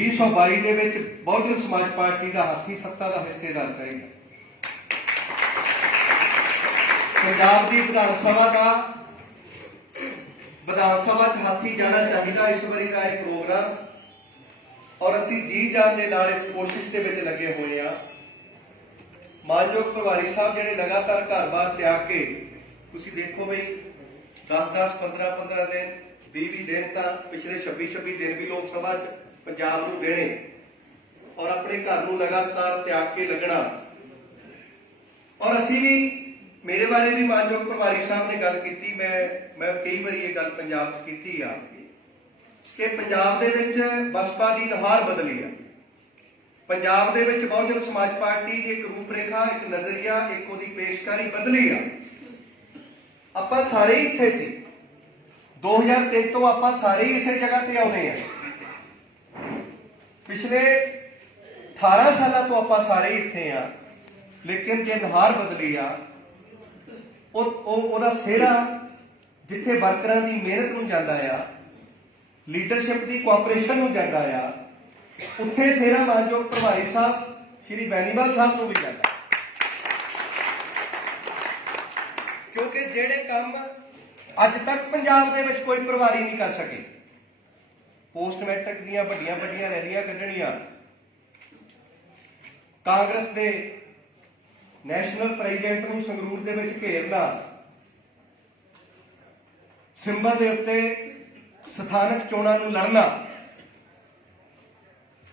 2022 ਦੇ ਵਿੱਚ ਬਹੁਜਨ ਸਮਾਜ ਪਾਰਟੀ ਦਾ ਹਾਥੀ ਸੱਤਾ ਦਾ ਹਿੱਸੇਦਾਰ ਰਹੇਗਾ। ਪੰਜਾਬ ਦੀ ਵਿਧਾਨ ਸਭਾ 'ਚ ਹਾਥੀ ਜਾਣਾ ਚਾਹੀਦਾ ਇਸ ਵਾਰੀ ਦਾ ਇਹ ਪ੍ਰੋਗਰਾਮ, ਔਰ ਅਸੀਂ ਜੀ ਜਾਨ ਦੇ ਨਾਲ ਇਸ ਕੋਸ਼ਿਸ਼ ਦੇ ਵਿੱਚ ਲੱਗੇ ਹੋਏ ਆ। ਮਾਨਯੋਗ ਪ੍ਰਭਾਰੀ ਸਾਹਿਬ ਜਿਹੜੇ ਲਗਾਤਾਰ ਘਰ-ਬਾਰ ਤਿਆਗ ਕੇ, ਤੁਸੀਂ ਦੇਖੋ ਬਈ 10-10, 15-15 ਦਿਨ, 20-20 ਦਿਨ ਤਾਂ ਪਿਛਲੇ 26-26 ਦਿਨ ਵੀ ਲੋਕ ਸਭਾ 'ਚ ਪੰਜਾਬ ਨੂੰ ਦੇਣੇ, ਔਰ ਆਪਣੇ ਘਰ ਨੂੰ ਲਗਾਤਾਰ ਤਿਆਗ ਕੇ ਲੱਗਣਾ। ਔਰ ਅਸੀਂ ਵੀ, ਮੇਰੇ ਬਾਰੇ ਵੀ ਮਾਨਯੋਗ ਪ੍ਰਭਾਰੀ ਸਾਹਿਬ ਨੇ ਗੱਲ ਕੀਤੀ, ਮੈਂ ਕਈ ਵਾਰੀ ਇਹ ਗੱਲ ਪੰਜਾਬ 'ਚ ਕੀਤੀ ਆ ਕਿ ਪੰਜਾਬ ਦੇ ਵਿੱਚ ਬਸਪਾ ਦੀ ਨੁਹਾਰ ਬਦਲੀ ਆ। ਪੰਜਾਬ ਦੇ ਵਿੱਚ ਬਹੁਜਨ ਸਮਾਜ ਪਾਰਟੀ ਦੀ ਇੱਕ ਰੂਪਰੇਖਾ, ਇੱਕ ਨਜ਼ਰੀਆ, ਇੱਕ ਉਹਦੀ ਪੇਸ਼ਕਾਰੀ ਬਦਲੀ ਆ। ਆਪਾਂ ਸਾਰੇ ਹੀ ਇੱਥੇ ਸੀ 2003 ਤੋਂ, ਆਪਾਂ ਸਾਰੇ ਹੀ ਇਸੇ ਜਗ੍ਹਾ ਤੇ ਆਉਨੇ ਆ। ਪਿਛਲੇ 18 ਸਾਲਾਂ ਤੋਂ ਆਪਾਂ ਸਾਰੇ ਹੀ ਇੱਥੇ ਆ, ਲੇਕਿਨ ਜੇ ਨੁਹਾਰ ਬਦਲੀ ਆ, ਉਹਦਾ ਸਿਹਰਾ ਜਿੱਥੇ ਵਰਕਰਾਂ ਦੀ ਮਿਹਨਤ ਨੂੰ ਜਾਂਦਾ ਆ, ਲੀਡਰਸ਼ਿਪ ਦੀ ਕੋਆਪਰੇਸ਼ਨ ਨੂੰ ਜਾਂਦਾ ਆ, ਉੱਥੇ ਸਿਹਰਾ ਮਾਨਯੋਗ ਪ੍ਰਭਾਰੀ ਸਾਹਿਬ ਸ਼੍ਰੀ ਬੈਨੀਵਾਲ ਸਾਹਿਬ ਨੂੰ ਵੀ ਜਾਂਦਾ। ਕਿਉਂਕਿ ਜਿਹੜੇ ਕੰਮ ਅੱਜ ਤੱਕ ਪੰਜਾਬ ਦੇ ਵਿੱਚ ਕੋਈ ਪ੍ਰਭਾਰੀ ਨਹੀਂ ਕਰ ਸਕੇ, ਪੋਸਟ ਮੈਟ੍ਰਿਕ ਦੀਆਂ ਵੱਡੀਆਂ ਵੱਡੀਆਂ ਰੈਲੀਆਂ ਕੱਢਣੀਆਂ, ਕਾਂਗਰਸ ਦੇ ਨੈਸ਼ਨਲ ਪ੍ਰੈਜ਼ੀਡੈਂਟ ਨੂੰ ਸੰਗਰੂਰ ਦੇ ਵਿੱਚ ਘੇਰਨਾ, ਸਿੰਬਲ ਦੇ ਉੱਤੇ ਸਥਾਨਕ ਚੋਣਾਂ ਨੂੰ ਲੜਨਾ,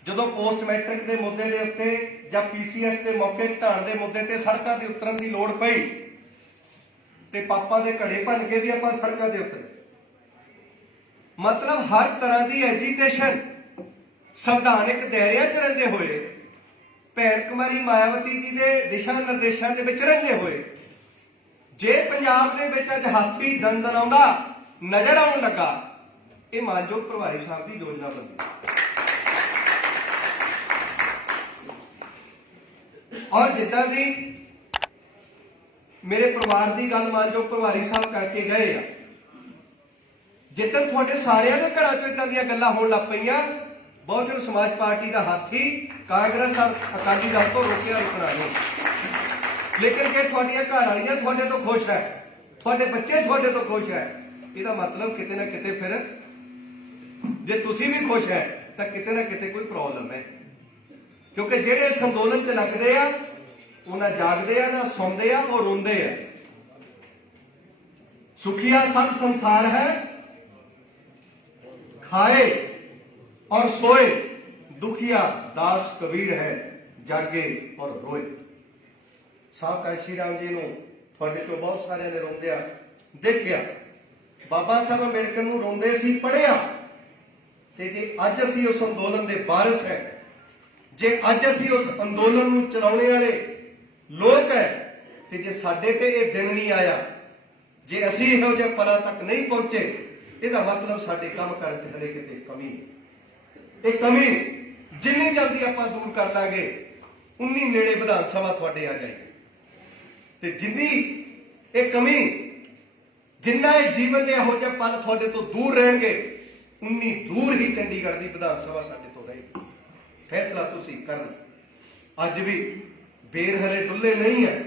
ਜਦੋਂ ਪੋਸਟ ਮੈਟ੍ਰਿਕ ਦੇ ਮੁੱਦੇ ਦੇ ਉੱਤੇ ਜਾਂ ਪੀਸੀਐਸ ਦੇ ਮੌਕੇ ਘਟਾਉਣ ਦੇ ਮੁੱਦੇ ਤੇ ਸੜਕਾਂ ਤੇ ਉਤਰਨ ਦੀ ਲੋੜ ਪਈ ਤੇ ਪਾਪਾ ਦੇ ਘੜੇ ਭੰਨ ਕੇ ਵੀ ਆਪਾਂ ਸੜਕਾਂ ਤੇ ਉਤਰੇ। ਮਤਲਬ ਹਰ ਤਰ੍ਹਾਂ ਦੀ ਐਜੀਟੇਸ਼ਨ ਸੰਵਿਧਾਨਿਕ ਦਾਇਰਿਆਂ 'ਚ ਰਹਿੰਦੇ ਹੋਏ, ਭੈਣ ਕੁਮਾਰੀ ਮਾਇਆਵਤੀ ਜੀ ਦੇ ਦਿਸ਼ਾ ਨਿਰਦੇਸ਼ਾਂ ਦੇ ਵਿੱਚ ਰਹਿੰਦੇ ਹੋਏ, ਜੇ ਪੰਜਾਬ ਦੇ ਵਿੱਚ ਅੱਜ ਹਾਥੀ ਦੰਦਨਾਉਂਦਾ ਨਜ਼ਰ ਆਉਣ ਲੱਗਾ, ਇਹ ਮਾਨਯੋਗ ਪ੍ਰਭਾਰੀ ਸਾਹਿਬ ਦੀ ਯੋਜਨਾ ਬੰਦੀ। ਔਰ ਜਿੱਦਾਂ ਦੀ ਮੇਰੇ ਪਰਿਵਾਰ ਦੀ ਗੱਲ ਮਾਨਯੋਗ ਪ੍ਰਭਾਰੀ ਸਾਹਿਬ ਕਰਕੇ ਗਏ ਆ, ਜਿੱਦਾਂ ਤੁਹਾਡੇ ਸਾਰਿਆਂ ਦੇ ਘਰਾਂ 'ਚ ਇਦਾਂ ਦੀਆਂ ਗੱਲਾਂ ਹੋਣ ਲੱਗ ਪਈਆਂ, ਬਹੁਜਨ ਸਮਾਜ ਪਾਰਟੀ ਦਾ ਹਾਥੀ ਕਾਂਗਰਸ ਔਰ ਅਕਾਲੀ ਦਲ ਤੋਂ ਰੁਕਣਾ ਨਹੀਂ। ਲੇਕਿਨ ਜੇ ਤੁਹਾਡੀਆਂ ਘਰ ਵਾਲੀਆਂ ਤੁਹਾਡੇ ਤੋਂ ਖੁਸ਼ ਹੈ, ਤੁਹਾਡੇ ਬੱਚੇ ਤੁਹਾਡੇ ਤੋਂ ਖੁਸ਼ ਹੈ, ਇਹਦਾ ਮਤਲਬ ਕਿਤੇ ਨਾ ਕਿਤੇ ਫਿਰ, ਜੇ ਤੁਸੀਂ ਵੀ ਖੁਸ਼ ਹੈ ਤਾਂ ਕਿਤੇ ਨਾ ਕਿਤੇ ਕੋਈ ਪ੍ਰੋਬਲਮ ਹੈ। ਕਿਉਂਕਿ ਜਿਹੜੇ ਇਸ ਅੰਦੋਲਨ 'ਚ ਲੱਗਦੇ ਆ, ਉਹ ਨਾ ਜਾਗਦੇ ਆ, ਨਾ ਸੌਂਦੇ ਆ, ਉਹ ਰੋਂਦੇ ਆ। ਸੁਖੀਆ ਸਭ ਸੰਸਾਰ ਹੈ, ਖਾਏ और सोए, दुखिया दास कबीर है, जागे और रोए। साहब काशी राम जी ਨੂੰ ਤੁਹਾਡੇ ਤੋਂ ਬਹੁਤ ਸਾਰਿਆਂ ਨੇ ਰੋਂਦਿਆ ਦੇਖਿਆ। ਬਾਬਾ ਸਾਹਿਬ ਅੰਬੇਡਕਰ ਨੂੰ ਰੋਂਦੇ ਸੀ ਪੜ੍ਹਿਆ। ਤੇ ਜੇ ਅੱਜ ਅਸੀਂ ਉਸ ਅੰਦੋਲਨ ਦੇ ਵਾਰਿਸ ਹੈ, ਜੇ ਅੱਜ ਅਸੀਂ ਉਸ ਅੰਦੋਲਨ ਨੂੰ ਚਲਾਉਣੇ ਵਾਲੇ ਲੋਕ ਹੈ, ਤੇ ਜੇ ਸਾਡੇ ਤੇ ਇਹ ਦਿਨ ਨਹੀਂ ਆਇਆ, ਜੇ ਅਸੀਂ ਇਹੋ ਜਿਹੇ ਪਲਾਂ ਤੱਕ ਨਹੀਂ ਪਹੁੰਚੇ, ਇਹਦਾ ਮਤਲਬ ਸਾਡੇ ਕੰਮ ਕਰਨ 'ਚ ਹਲੇ ਕਿਤੇ ਕਮੀ ਹੈ। ਇਹ ਕਮੀ ਜਿੰਨੀ ਜਲਦੀ ਆਪਾਂ ਦੂਰ ਕਰ ਲਾਂਗੇ, ਉਨੀ ਨੇੜੇ ਵਿਧਾਨ ਸਭਾ ਤੁਹਾਡੇ ਆ ਜਾਏਗੀ। ਤੇ ਜਿੰਨੀ ਇਹ ਕਮੀ, ਜਿੰਨਾ ਇਹ ਜੀਵਨ ਦੇ ਇਹੋ ਜਿਹੇ ਪਲ ਤੁਹਾਡੇ ਤੋਂ ਦੂਰ ਰਹਿਣਗੇ, ਉਨੀ ਦੂਰ ਹੀ ਚੰਡੀਗੜ੍ਹ ਦੀ ਵਿਧਾਨ ਸਭਾ ਸਾਡੇ ਤੋਂ ਰਹੇਗੀ। ਫੈਸਲਾ ਤੁਸੀਂ ਕਰਨ। ਅੱਜ ਵੀ ਬੇਰ ਹਰੇ ਡੁੱਲੇ ਨਹੀਂ ਹੈ।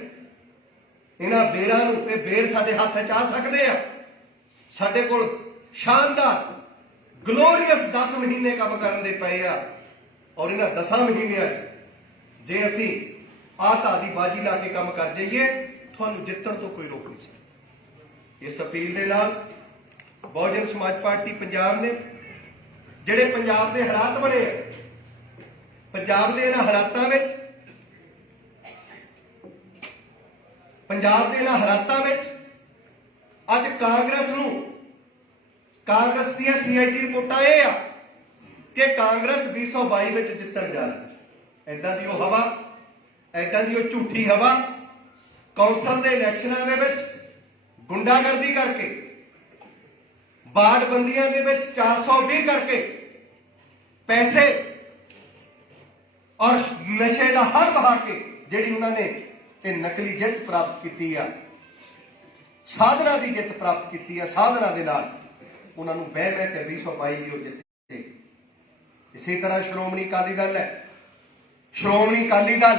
ਇਹਨਾਂ ਬੇਰਾਂ ਨੂੰ, ਇਹ ਬੇਰ ਸਾਡੇ ਹੱਥ 'ਚ ਆ ਸਕਦੇ ਆ। ਸਾਡੇ ਕੋਲ ਸ਼ਾਨਦਾਰ ਗਲੋਰੀਅਸ 10 ਮਹੀਨੇ ਕੰਮ ਕਰਨ ਦੇ ਪਏ ਆ, ਔਰ ਇਹਨਾਂ 10 ਮਹੀਨਿਆਂ ਜੇ ਅਸੀਂ ਆਹ ਦੀ ਬਾਜੀ ਲਾ ਕੇ ਕੰਮ ਕਰ ਜਾਈਏ, ਤੁਹਾਨੂੰ ਜਿੱਤਣ ਤੋਂ ਕੋਈ ਰੋਕ ਨਹੀਂ ਸਕਦਾ। ਇਸ ਅਪੀਲ ਦੇ ਨਾਲ ਬਹੁਜਨ ਸਮਾਜ ਪਾਰਟੀ ਪੰਜਾਬ ਨੇ, ਜਿਹੜੇ ਪੰਜਾਬ ਦੇ ਹਾਲਾਤ ਬਣੇ ਆ, ਪੰਜਾਬ ਦੇ ਇਹਨਾਂ ਹਾਲਾਤਾਂ ਵਿੱਚ ਅੱਜ ਕਾਂਗਰਸ ਦੀਆਂ CID ਰਿਪੋਰਟਾਂ ਇਹ ਆ ਕਿ ਕਾਂਗਰਸ 2022 ਵਿੱਚ ਜਿੱਤਣ ਜਾ ਰਹੀ। ਏਦਾਂ ਦੀ ਉਹ ਹਵਾ, ਏਦਾਂ ਦੀ ਉਹ ਝੂਠੀ ਹਵਾ, ਕੌਂਸਲ ਦੇ ਇਲੈਕਸ਼ਨਾਂ ਦੇ ਵਿੱਚ ਗੁੰਡਾਗਰਦੀ ਕਰਕੇ, ਬਾੜਬੰਦੀਆਂ ਦੇ ਵਿੱਚ 420 ਕਰਕੇ, ਪੈਸੇ ਔਰ ਨਸ਼ੇ ਦਾ ਹਰ ਬਹਾ ਕੇ ਜਿਹੜੀ ਉਹਨਾਂ ਨੇ ਇਹ ਨਕਲੀ ਜਿੱਤ ਪ੍ਰਾਪਤ ਕੀਤੀ ਆ, ਸਾਧਨਾ ਦੀ ਜਿੱਤ ਪ੍ਰਾਪਤ ਕੀਤੀ ਆ, ਸਾਧਨਾ ਦੇ ਨਾਲ ਉਹਨਾਂ ਨੂੰ ਬਹਿ ਕੇ 2022 ਦੀ ਉਹ ਜਿੱਤੇ। इसी तरह श्रोमणी अकाली दल है। श्रोमणी अकाली दल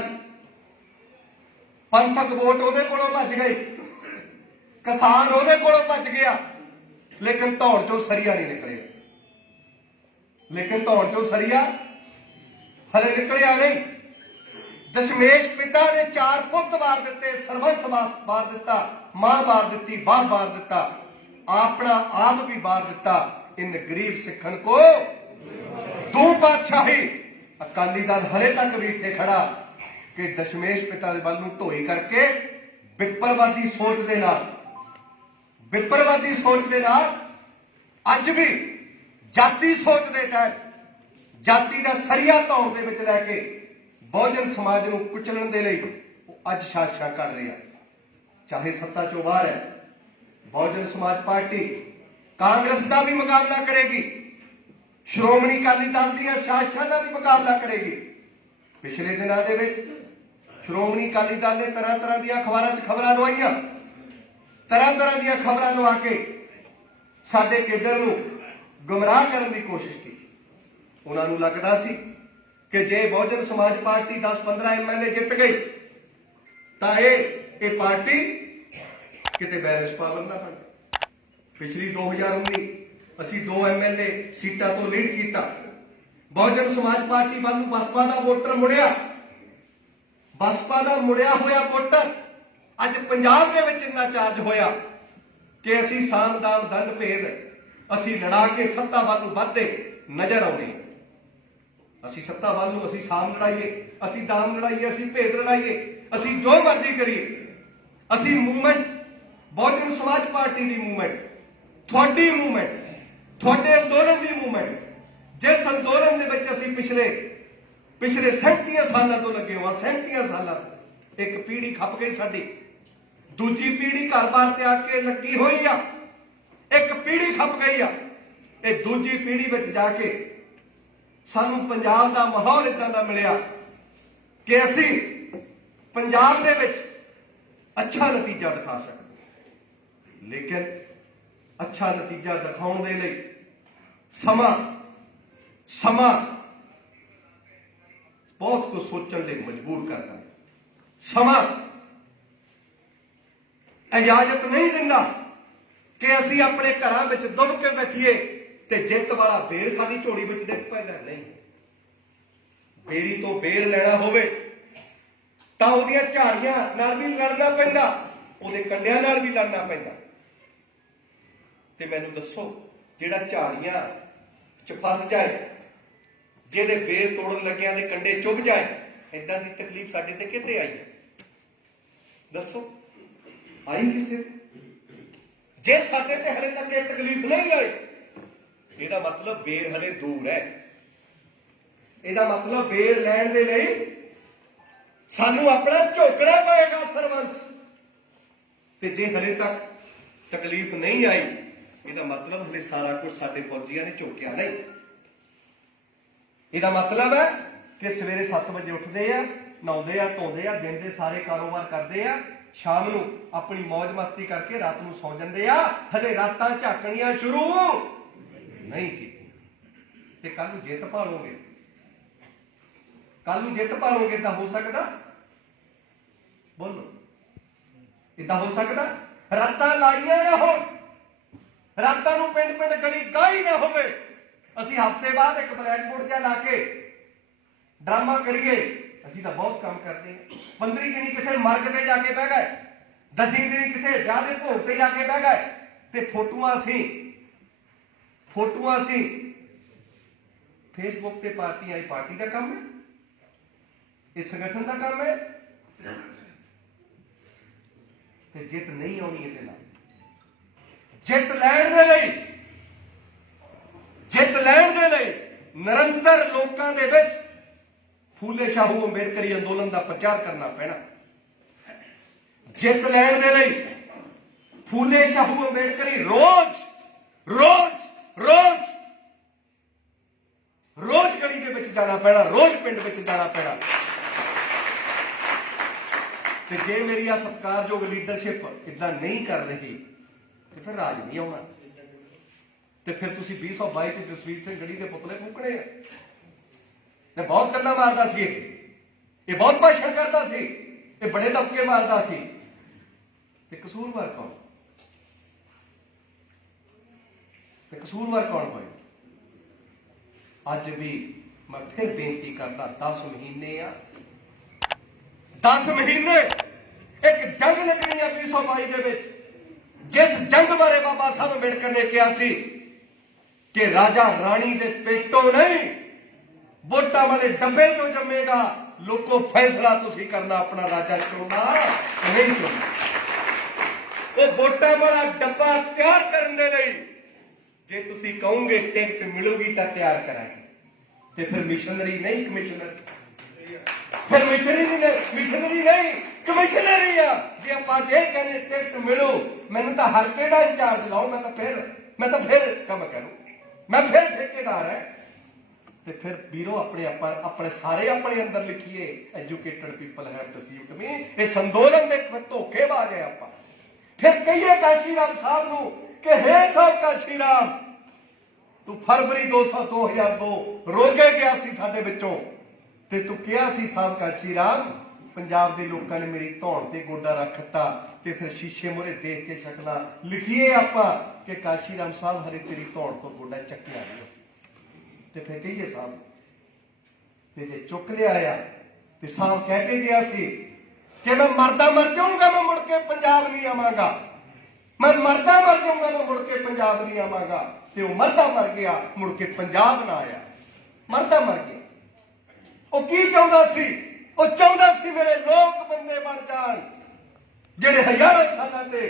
पंथक वोट ਉਹਦੇ ਕੋਲੋਂ ਭੱਜ ਗਈ, किसान ਉਹਦੇ ਕੋਲੋਂ ਭੱਜ ਗਿਆ, लेकिन धौण चों सरिया नहीं निकलिया। लेकिन धौण चों सरिया हले निकलिया नहीं। दशमेश पिता ने 4 पुत वार दिते, सरबंस वार दिता, मां वार दिती, बाप वार दिता, अपना आप भी वार दिता। इन गरीब सिखन को दो बादशाही। अकाली दल हले तक भी इत्थे खड़ा कि दशमेश पिता के बल नूं ढोई करके विपरवादी सोच दे नाल, विपरवादी सोच दे नाल अज भी जाति सोच दे तहत जाति का सरिया धौण दे विच लैके बहुजन समाज नूं कुचलण दे लई अज साजिशां कर रही है। चाहे सत्ता चों बाहर है, बहुजन समाज पार्टी कांग्रेस का भी मुकाबला करेगी, श्रोमणी अकाली दल दी साजिशां का भी मुकाबला करेगी। पिछले दिनों दे विच श्रोमणी अकाली दल ने तरह तरह दी अखबारां च खबरां लवाईआं, तरह तरह दी खबरां लवा के साडे केडर नूं गुमराह करने की कोशिश की। उन्होंने लगता सी कि जे बहुजन समाज पार्टी 10-15 MLA जित गई तो ये पार्टी किते बैलेंस पावर ना बन। पिछली 2019 असी 2 MLA सीटां तो लीड किया। बहुजन समाज पार्टी वाल बसपा का वोटर मुड़िया, बसपा का मुड़िया होया वोटर अज पंजाब दे विच इन्ना चार्ज होया कि असी साम दाम दंड भेद असी लड़ा के सत्ता वाल वधदे नजर आउणे। असी सत्ता वाल असी साम लड़ाइए, असी दाम लड़ाइए, असी भेद लड़ाइए, असी जो मर्जी करिए। असी मूवमेंट बहुजन समाज पार्टी की मूवमेंट, थोड़ी मूवमेंट, थोड़े अंदोलन की मूवमेंट, जिस अंदोलन दे विच असी पिछले 37 सालों तो लगे हुआ, 37 साल एक पीढ़ी खप गई साडी, दूजी पीढ़ी घर बार ते आके लगी हुई आ, एक पीढ़ी खप गई आ। ये दूजी पीढ़ी विच जाके सानू पंजाब दा माहौल इदां दा मिलिया कि असी पंजाब दे विच अच्छा नतीजा दिखा सकते। लेकिन अच्छा नतीजा दिखाउण दे लई समा बहुत कुछ सोचण लई मजबूर करता है। समा इजाजत नहीं दिंदा कि असी अपने घरां विच दुब के बैठीए ते जित वाला बेर साडी झोली विच डिग पैंदा। नहीं, बेरी तो बेर लेना होवे तां उहदियां झाड़ियां नाल भी लड़ना पैंदा, उहदे कंडियां नाल भी लड़ना पैंदा। ते मैनूं दसो जिहड़ा झाड़ियां च फस जाए, जिहदे बेर तोड़न लग्गियां दे कंडे चुभ जाए, इदां दी तकलीफ साडे ते किते आई है? दसो आई किसे? जे साडे ते हले तक ये तकलीफ नहीं आई, ਇਹਦਾ मतलब बेर हले दूर है। ਇਹਦਾ मतलब बेर लैण दे लई सानू अपना झोकना पएगा सरबंस। ते जे हले तक तकलीफ नहीं आई, ਇਹਦਾ मतलब हले सारा कुछ साडे फौजियां ने झोकिया नहीं। ਇਹਦਾ मतलब है कि सवेरे 7 बजे उठते हैं, नहाते हैं, धोते हैं, दिन के सारे कारोबार करते हैं, शाम नूं अपनी मौज मस्ती करके रात नूं सौ जाते हैं। हले रातां झाकणियां शुरू नहीं की। ते कल नूं जित भालोगे, कल नूं जित भालोगे तां हो सकदा, बोलो इदां हो सकदा रातां लाइयां ना हो, रातां नूं पिंड पिंड गली गाही ना होवे, असी हफ्ते बाद एक ब्लैक बोर्ड जा ला के ड्रामा करिए। असी तो बहुत काम करते हैं। 15 दिन किसी मर्ग से जाके बह गए, 10 दिन किसी ब्याह के भोग से जाके बह गए, ते फोटोआं असी फेसबुक ते पार्टी आई। पार्टी का काम है, इस संगठन का काम है। ते जित नहीं आनी इहदे नाल, जित लैण दे लई, जित लैण दे लई निरंतर लोकां दे विच फूले शाहू अंबेडकरी अंदोलन का प्रचार करना पैना। जित लैण दे लई फूले शाहू अंबेडकरी रोज रोज रोज रोज गली दे विच जाना पैना, रोज पिंड विच जाना पैना। ते जे मेरी आ सत्कारयोग लीडरशिप इदां नहीं कर रही तो फिर राज नहीं आना। तो फिर तुसीं 2022 च जसवीर सिंह गढ़ी के पुतले फूकने ਤੇ ਬਹੁਤ ਗੱਲਾਂ ਮਾਰਦਾ ਸੀ, ਇਹ ਬਹੁਤ ਭਾਸ਼ਣ ਕਰਦਾ ਸੀ, ਇਹ ਬੜੇ ਦਬਕੇ ਮਾਰਦਾ ਸੀ। ਤੇ ਕਸੂਰਵਾਰ ਕੌਣ? ਤੇ ਕਸੂਰਵਾਰ ਕੌਣ ਹੋਏ? ਅੱਜ ਵੀ मैं फिर बेनती करता, 10 महीने आ 10 महीने एक जंग लगनी है 2022 ਦੇ ਵਿੱਚ, जिस जंग बारे बाबा साहब अंबेडकर ने कहा सी कि राजा रानी दे पेटों नहीं वोटां वाले डब्बे चों जम्मेगा। लोगों फैसला तुसी करना अपना राजा चुनना नहीं चुनना। वो वोटां वाला डब्बा तैयार करने लई जे तुसी कहोगे टिकट मिलूगी तो तैयार करांगे, ਤੇ ਫਿਰ ਮਿਸ਼ਨਰੀ ਨਹੀਂ ਕਮਿਸ਼ਨਰ, ਫਿਰ ਮਿਸ਼ਨਰੀ ਨਹੀਂ ਕਮਿਸ਼ਨਰੀ ਆ। ਜੇ ਆਪਾਂ ਜੇ ਕਹਿੰਦੇ ਟਿਕਟ ਮਿਲੋ ਮੈਨੂੰ ਤਾਂ ਹਲਕੇ ਦਾ ਇੰਚਾਰਜ ਲਾਓ, ਮੈਂ ਤਾਂ ਫਿਰ ਕੰਮ ਕਰੂੰ, ਮੈਂ ਫਿਰ ਠੇਕੇਦਾਰ ਹੈ। ਤੇ ਫਿਰ ਵੀਰੋ ਆਪਣੇ ਸਾਰੇ ਆਪਣੇ ਅੰਦਰ ਲਿਖੀਏ ਐਜੂਕੇਟਡ ਪੀਪਲ ਹੈਵ ਰਿਸੀਵਡ ਮੀ। ਇਸ ਅੰਦੋਲਨ ਦੇ ਧੋਖੇਬਾਜ਼ ਹੈ ਆਪਾਂ। ਫਿਰ ਕਹੀਏ ਕਾਸ਼ੀ ਰਾਮ ਸਾਹਿਬ ਨੂੰ ਕਿ ਹੈ ਸਾਹਿਬ ਕਾਸ਼ੀ ਰਾਮ तू फरवरी 2002 रोके गया सी साडे विचों, ते तू कहा सी साहब काशी राम पंजाब दे लोकां ने मेरी धौण ते गोडा रखता। ते फिर शीशे मुहरे देख के शक्लां लिखीए आपां कि काशी राम साहब हरे तेरी धौण तो गोडा चक्किया नहीं। ते फिर कहिए साहब ते जे चुक लिया आ ते साहब कह के गया सी कि मैं मरदा मर जाऊंगा, मैं मुड़ के पंजाब नहीं आवांगा, मैं मरदा मर जाऊंगा, मैं मुड़ के पंजाब नहीं आवांगा। ਤੇ ਉਹ ਮਰਦਾ ਮਰ ਗਿਆ, ਮੁੜ ਕੇ ਪੰਜਾਬ ਨਾ ਆਇਆ, ਮਰਦਾ ਮਰ ਗਿਆ। ਉਹ ਕੀ ਚਾਹੁੰਦਾ ਸੀ? ਉਹ ਚਾਹੁੰਦਾ ਸੀ ਮੇਰੇ ਲੋਕ ਬੰਦੇ ਬਣ ਜਾਣ, ਜਿਹੜੇ ਹਜ਼ਾਰਾਂ ਸਾਲਾਂ ਤੇ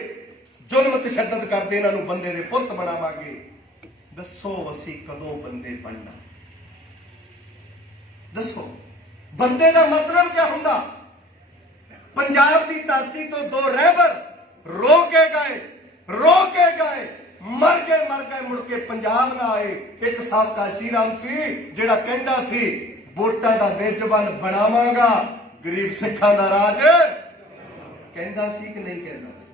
ਜ਼ੁਲਮ ਤਸ਼ੱਦਦ ਕਰਦੇ, ਇਹਨਾਂ ਨੂੰ ਬੰਦੇ ਦੇ ਪੁੱਤ ਬਣਾਵਾਂਗੇ। ਦੱਸੋ ਅਸੀਂ ਕਦੋਂ ਬੰਦੇ ਬਣਨਾ? ਦੱਸੋ ਬੰਦੇ ਦਾ ਮਤਲਬ ਕੀ ਹੁੰਦਾ? ਪੰਜਾਬ ਦੀ ਧਰਤੀ ਤੋਂ 2 ਰਹਿਬਰ ਰੋ ਕੇ ਗਏ, मर गए मुड़ के पंजाब ना आए। एक साहब काशी राम सी जिहड़ा कहंदा सी वोटां दा मेजबान बनावांगा, गरीब सिखां दा राज कहंदा सी कि नहीं कहंदा सी?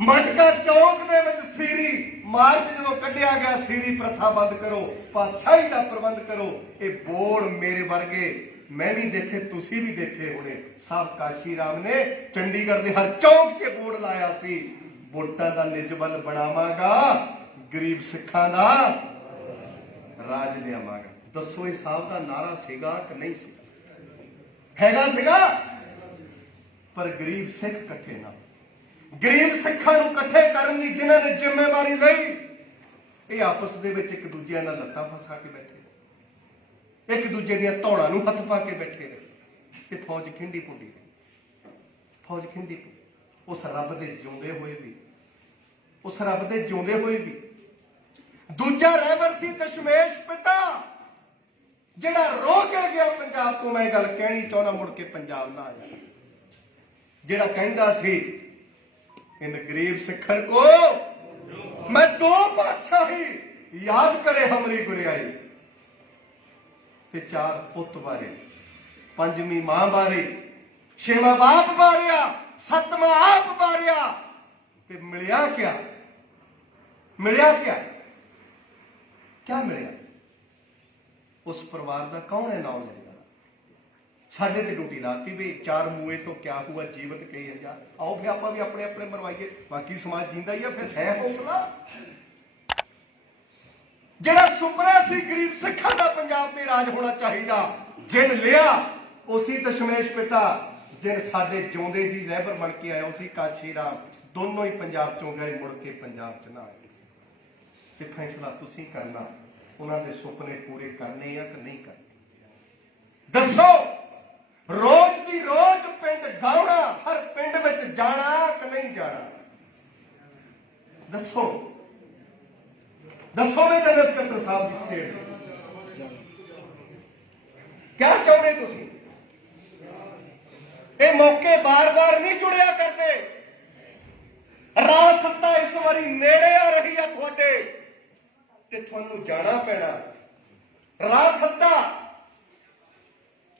मटका चौक दे विच सीरी मार्च जदों कढिया गया, सीरी प्रथा बंद करो, पातशाही दा प्रबंध करो। ये बोर्ड मेरे वर्गे मैं भी देखे, तुसी भी देखे होने। साहब काशी राम ने चंडीगढ़ दे हर चौक से बोर्ड लाया सी, वोटां दा निजबल बनावांगा, गरीब सिखां दा राज लियावांगा। दसो ये साहब दा नारा सीगा कि नहीं सीगा? हैगा सीगा। पर गरीब सिख इकट्ठे ना, गरीब सिखां नूं इकट्ठे करन दी जिन्हां ने जिम्मेवारी लई, ये आपस दे विच एक दूजे नाल लत्तां फसा के बैठे, एक दूजे दीयां धौणां नूं हत्थ पा के बैठे रहे। ते फौज खिंडी पुंडी, फौज खिंडी उस रब दे जिउंदे होए भी, उस रब दे जिउंदे होए भी। दूजा रहबर सी दशमेश पिता जिहड़ा रो के गया पंजाब तो। मैं गल कहनी चाहना, मुड़ के पंजाब ना आया, जिहड़ा कहंदा सी इन गरीब सिखन को मैं 2 बादशाही याद करे हमरी गुरियाई। ते 4 पुत बारे, 5वीं मां बारे, 6वां बाप बारिया, 7वां आप बारिया। ते मिलिया क्या? क्या मिलिया? उस परिवार का कौन है नाम लेगा? साढ़े ते ड्यूटी लाती भी 4 मुए तो क्या हुआ, जीवित कई हजार। आओ फिर आप भी अपने अपने मरवाइए, बाकी समाज जींदा ही है। फिर है हौसला जिहड़ा सुपना सी गरीब सिखां दा पंजाब ते राज होना चाहिए, जिन लिया उसी दशमेश पिता, जिन साडे जिउंदे जी रहबर बन के आया उसी काशी राम। दोनों ही पंजाब चों गए, मुड़ के पंजाब च ना आए। ते फैसला तुसीं करना, उन्हां दे सुपने पूरे करने या कि नहीं करने? दसो रोज दी रोज पिंड गाउणा, हर पिंड विच जाना कि नहीं जाना? दसो ने जनरल सकत्तर साहब जी खेड़ क्या चाहुंदे तुसीं? ये मौके बार बार नहीं जुड़िया करते। राज सत्ता इस बारी नेड़े आ रही है थोड़े, ते तुहानू जाना पैना। राज सत्ता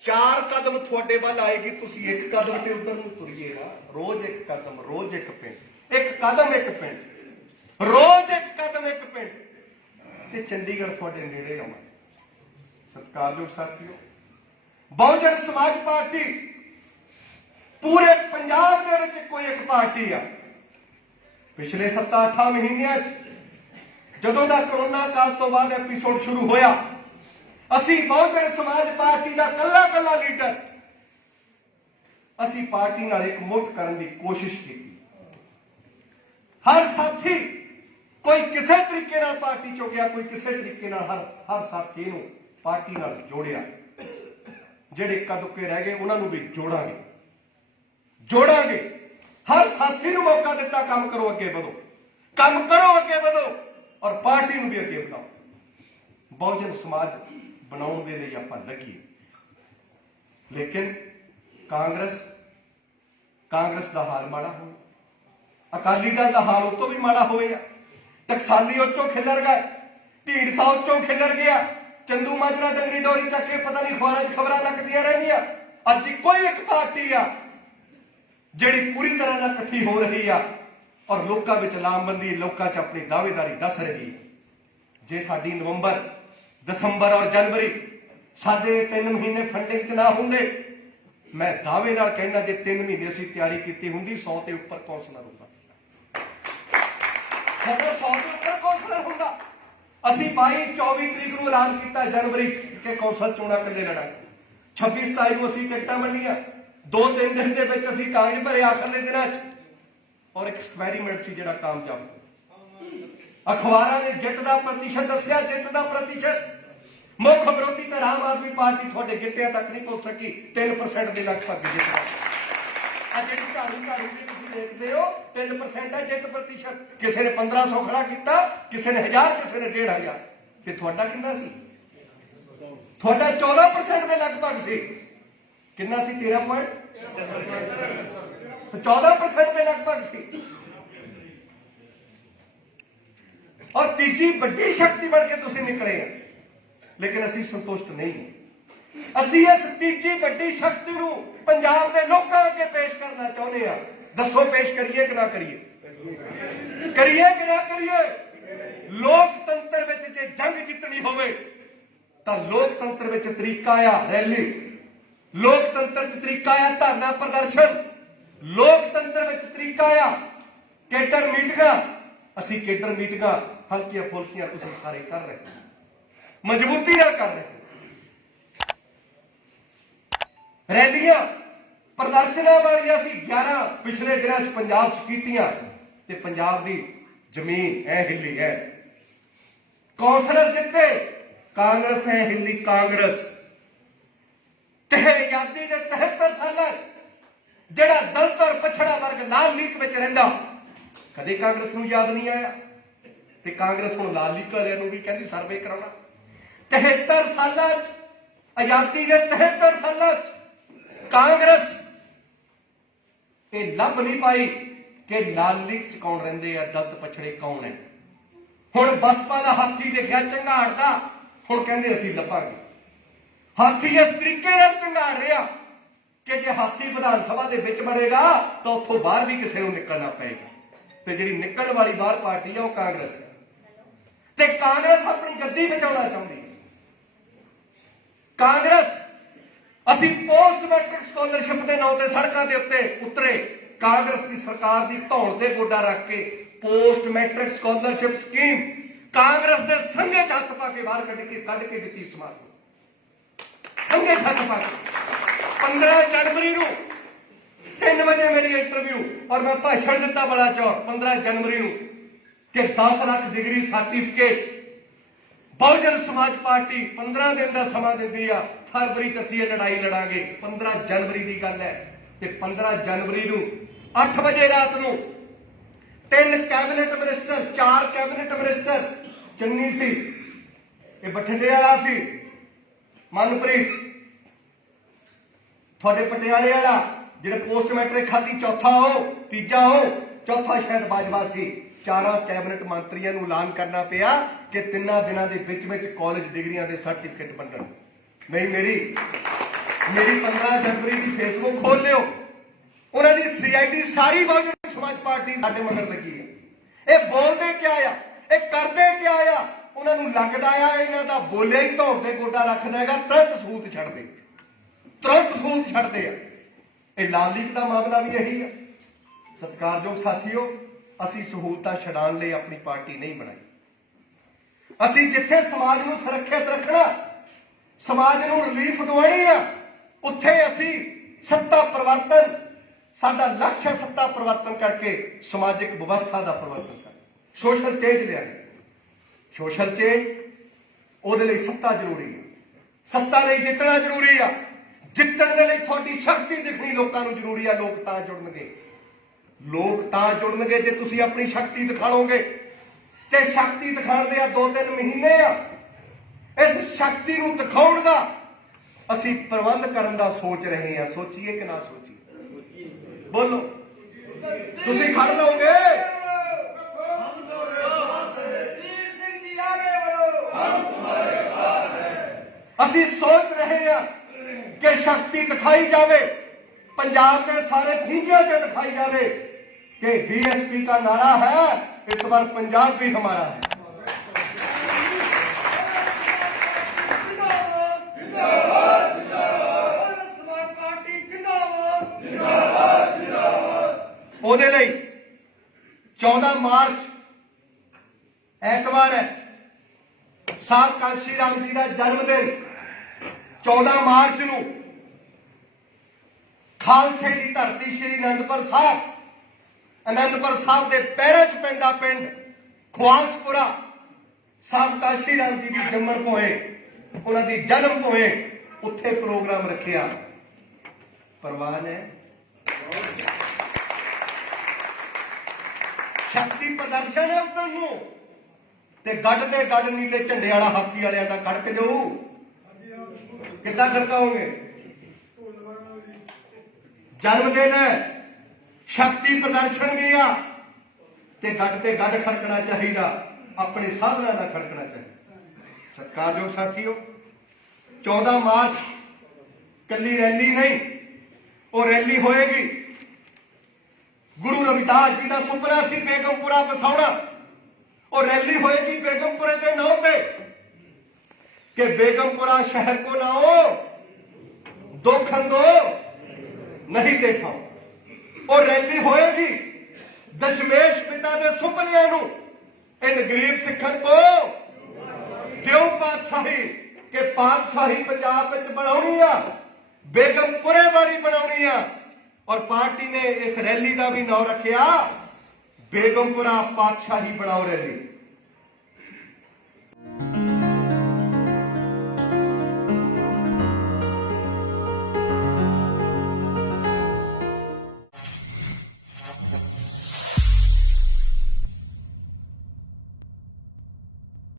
4 कदम थोड़े वाल आएगी, तुसी 1 कदम ते उधर नूं तुरीएगा। रोज 1 कदम, रोज 1 पिंड, 1 कदम 1 पिंड, रोज 1 कदम 1 पिंड। ते चंडीगढ़ थोड़े नेड़े आउणा। सत्कारयोग साथियों, बहुजन समाज पार्टी पूरे पंजाब दे विच कोई एक पार्टी आ। पिछले 7-8 महीनों जदों दा कोरोना काल तो बाद एपीसोड शुरू होया, असी बहुजन समाज पार्टी का कला कला लीडर असी पार्टी नाल एक मुठ करने की कोशिश की। हर साथी कोई किसी तरीके नाल पार्टी चो गया, कोई किसी तरीके नाल हर साथी नूं पार्टी नाल जोड़िया। जिहड़े इक्का दुक्के रह गए उन्होंने भी जोड़ांगे। हर साथी नूं मौका दिता, काम करो अगे बढ़ो, काम करो अगे बढ़ो और पार्टी नूं भी अगे बढ़ाओ। बहुजन समाज बनाउण दे लई आपां लगीए। लेकिन कांग्रेस का हाल माड़ा हो, अकाली दल का हाल उस तो भी माड़ा होएगा। टकसाली उच्चों खिलर गए, ढींडसा उच्चों खिलर गया, चंदू माजरा डंगरी डोरी चके पता नहीं अखबारां च खबरां लगदियां रहिंदियां। अज कोई एक पार्टी आ जिहड़ी पूरी तरह नाल इकट्ठी हो रही आ और लोकां विच लामबंदी, लोकां च अपनी दावेदारी दस रही है। जे साडी नवंबर, दसंबर और जनवरी साडे 3 महीने फंडिंग च ना हुंदे, मैं दावे नाल कहना जे 3 महीने असीं तैयारी कीती हुंदी 100 ते उपर कौंसलर हुंदा, 100 ते उपर कौंसलर हुंदा। असीं 22-24 तरीक नूं ऐलान किया जनवरी के कौंसल चोणां कल्ले लड़ांगे। 26-27 नूं असीं टिकटां वंडियां, 2-3 दिन दे विच असीं कागज भरे आखिरले दिनां च, और एक एक्सपैरीमेंट सी जिहड़ा कामयाब। अखबारां ने जित दा प्रतिशत दस्सिया, जित दा प्रतिशत मुख विरोधी तो आम आदमी पार्टी थोड़े गिटिया तक नहीं पहुंच सकी, 3% के लगभग जित। देखते हो 3% है जित प्रतिशत। किसी ने 1500 खड़ा किया, किसी ने 1000, किसी ने 1500। ते थोड़ा कितना सी? थोड़ा 14% के लगभग सी। कितना सी? 13 पॉइंट 14% के लगभग सी। और तीजी बड़ी शक्ति बन के तुम निकले हैं। लेकिन असी संतुष्ट नहीं है। असी इस तीजी बड़ी शक्ति को पंजाब के लोगों अगे पेश करना चाहते हैं। दसो पेश करिए कि ना करिए? करिए कि ना करिए? लोकतंत्र में जे जंग जितनी होवे तो लोकतंत्र में तरीका आ रैली, लोकतंत्र च तरीका आ धरना प्रदर्शन, लोकतंत्र में तरीका आ केडर मीटिंगां। असी केडर मीटिंगां हल्कियां फुल्कियां तुसीं सारे कर रहे हैं, मजबूती ना कर रहे। रैलियां प्रदर्शनां वालियां सी 11 पिछले दिनों पंजाब च कीतियां ते पंजाब दी जमीन ऐ हिली है। कौंसलर जिते कांग्रेस है हिली, कांग्रेस ते आजादी के 73 साल जिहड़ा दलित और पछड़ा वर्ग लाल लीक में रहिंदा, कदे कांग्रेस नूं याद नहीं आया। ते कांग्रेस हुण लाल लीक वालियां नूं भी कहंदी सर्वे कराउणा। 73 साल आजादी के 73 साल कांग्रेस ये लभ नहीं पाई कि लाल लीक च कौन रहिंदे आ, दलित पछड़े कौन है। हुण बसपा का हाथी देखिया झंगाड़ दा, हुण कहंदे असीं लभांगे। हाथी इस तरीके नाल झंगाड़ रहा कि जे हाथी विधान सभा दे विच वड़ेगा तो उत्थों बाहर भी किसी नूं निकलना पएगा। ते जिहड़ी निकलण वाली बाहर पार्टी है वह कांग्रेस है। ते कांग्रेस अपनी गद्दी बचाउणा चाहुंदी है। कांग्रेस असी पोस्ट मैट्रिक स्कॉलरशिप के नाम से सड़कों के उत्ते उतरे, कांग्रेस की सरकार की धौण से गोडा रख के post matric scholarship scheme Congress ने संघे हथ पा के बाहर कढ़ के दी समाज संघे हथ पा के। 15 जनवरी को 3 बजे मेरी इंटरव्यू और मैं भाषण दिता बड़ा चौर 15 जनवरी को कि 10 lakh degree certificate Bahujan Samaj party 15 दिन का समा दिंदी आ। फरवरी च असीं लड़ाई लड़ांगे। 15 जनवरी की गल है ते 15 जनवरी को 8 बजे रात को 3 cabinet minister, 4 cabinet minister, Channi सी, ये बठिंडे वाला सी, मनप्रीत, थोड़े पटियाले वाला जिहड़े पोस्ट मैट्रिक खाधी, चौथा हो, तीजा हो, चौथा शायद बाजवा सी। 4 कैबिनेट मंत्रियों को ऐलान करना पिया कि 3 दिनों के विच कॉलेज डिग्रियां के सर्टिफिकेट बंटण। नहीं, मेरी 15 जनवरी की फेसबुक खोल लियो, उन्होंने CID सारी बहुजन समाज पार्टी साडे मगर लगी है। ये बोलते क्या आ, ये करते क्या आ, ਉਹਨਾਂ ਨੂੰ ਲੱਗਦਾ ਆ ਇਹਨਾਂ ਦਾ ਬੋਲਿਆ ਹੀ ਧੌਣ ਤੇ ਗੋਡਾ ਰੱਖਦਾ ਹੈਗਾ, ਤੁਰੰਤ ਸਹੂਲਤ ਛੱਡਦੇ, ਤੁਰੰਤ ਸਹੂਲਤ ਛੱਡਦੇ ਆ। ਇਹ ਲਾਲ ਲੀਗ ਦਾ ਮਾਮਲਾ ਵੀ ਇਹੀ ਆ। ਸਤਿਕਾਰਯੋਗ ਸਾਥੀਓ, ਅਸੀਂ ਸਹੂਲਤਾਂ ਛਡਾਉਣ ਲਈ ਆਪਣੀ ਪਾਰਟੀ ਨਹੀਂ ਬਣਾਈ। ਅਸੀਂ ਜਿੱਥੇ ਸਮਾਜ ਨੂੰ ਸੁਰੱਖਿਅਤ ਰੱਖਣਾ, ਸਮਾਜ ਨੂੰ ਰਿਲੀਫ ਦਵਾਉਣੀ ਆ, ਉੱਥੇ ਅਸੀਂ ਸੱਤਾ ਪਰਿਵਰਤਨ, ਸਾਡਾ ਲਕਸ਼ ਹੈ ਸੱਤਾ ਪਰਿਵਰਤਨ ਕਰਕੇ ਸਮਾਜਿਕ ਵਿਵਸਥਾ ਦਾ ਪਰਿਵਰਤਨ ਕਰਨਾ, ਸੋਸ਼ਲ ਚੇਂਜ ਲਿਆਉਣੀ। ਸੋਸ਼ਲ ਚੇਂਜ ਉਹਦੇ ਲਈ ਸੱਤਾ ਜ਼ਰੂਰੀ ਹੈ, ਸੱਤਾ ਲਈ ਜਿੱਤਣਾ ਜ਼ਰੂਰੀ ਆ। ਜਿੱਤਣ ਦੇ ਲਈ ਤੁਹਾਡੀ ਸ਼ਕਤੀ ਦਿਖਣੀ ਲੋਕਾਂ ਨੂੰ ਜ਼ਰੂਰੀ ਆ। ਲੋਕ ਤਾਂ ਜੁੜਨਗੇ, ਲੋਕ ਤਾਂ ਜੁੜਨਗੇ ਜੇ ਤੁਸੀਂ ਆਪਣੀ ਸ਼ਕਤੀ ਦਿਖਾਓਗੇ। ਤੇ ਸ਼ਕਤੀ ਦਿਖਾਉਣ ਦੇ ਆ 2-3 ਮਹੀਨੇ ਆ। ਇਸ ਸ਼ਕਤੀ ਨੂੰ ਦਿਖਾਉਣ ਦਾ ਅਸੀਂ ਪ੍ਰਬੰਧ ਕਰਨ ਦਾ ਸੋਚ ਰਹੇ ਹਾਂ। ਸੋਚੀਏ ਕਿ ਨਾ ਸੋਚੀਏ? ਬੋਲੋ, ਤੁਸੀਂ ਖੜ ਲਓਗੇ? ਅਸੀਂ ਸੋਚ ਰਹੇ ਹਾਂ ਕਿ ਸ਼ਕਤੀ ਦਿਖਾਈ ਜਾਵੇ, पंजाब के सारे खूंजिया से दिखाई जावे कि बीएसपी का नारा है, इस बार पंजाब भी हमारा है। ਉਹਦੇ ਲਈ 14 ਮਾਰਚ ਐਤਵਾਰ ਹੈ, ਸਾਹਿਬ ਕਾਂਸ਼ੀ ਰਾਮ ਜੀ ਦਾ ਜਨਮ ਦਿਨ। 14 ਮਾਰਚ ਨੂੰ ਖਾਲਸੇ ਦੀ ਧਰਤੀ ਸ਼੍ਰੀ ਅਨੰਦਪੁਰ ਸਾਹਿਬ ਦੇ ਪੈਰਾਂ 'ਚ ਪੈਂਦਾ ਪਿੰਡ ਖਵਾਸਪੁਰਾ, ਸਾਹਿਬ ਕਾਂਸ਼ੀ ਰਾਮ ਜੀ ਦੀ ਜੰਮਣ ਭੋਏ, ਉਹਨਾਂ ਦੀ ਜਨਮ ਭੋਏ, ਉੱਥੇ ਪ੍ਰੋਗਰਾਮ ਰੱਖਿਆ। ਪ੍ਰਵਾਨ ਹੈ, ਸ਼ਕਤੀ ਪ੍ਰਦਰਸ਼ਨ ਹੈ ਉਧਰ ਨੂੰ, ਤੇ ਗੱਡ ਦੇ ਗੱਡ ਨੀਲੇ ਝੰਡੇ ਵਾਲਾ ਹਾਥੀ ਵਾਲਿਆਂ ਦਾ ਖੜਕ ਜਾਊ। ਕਿੱਦਾਂ ਖੜਕਾਓਗੇ? ਜਨਮ ਦਿਨ ਹੈ, ਸ਼ਕਤੀ ਪ੍ਰਦਰਸ਼ਨ ਵੀ ਆ, ਤੇ ਗੱਡ ਤੇ ਗੱਡ ਖੜਕਣਾ ਚਾਹੀਦਾ, ਆਪਣੇ ਸਾਧਨਾਂ ਦਾ ਖੜਕਣਾ ਚਾਹੀਦਾ। ਸਤਿਕਾਰਯੋਗ ਸਾਥੀਓ, 14 ਮਾਰਚ ਕੱਲੀ ਰੈਲੀ ਨਹੀਂ, ਉਹ ਰੈਲੀ ਹੋਏਗੀ। ਗੁਰੂ ਰਵਿਦਾਸ ਜੀ ਦਾ ਸੁਪਨਾ ਸੀ ਬੇਗਮਪੁਰਾ ਵਸਾਉਣਾ, और रैली होएगी बेगमपुरे के नाम पे कि बेगमपुरा शहर को ना हो दो खंडो नहीं देखा। और रैली होएगी दशमेश पिता के सुपनिया नू इन गरीब सिखन को दिओ पातशाही के पातशाही पंजाब विच बनाउणी आ, बेगमपुरे वाली बनाउणी आ। और पार्टी ने इस रैली का भी नाम रखिया बेगमपुरा पातशाही बनाओ रैली।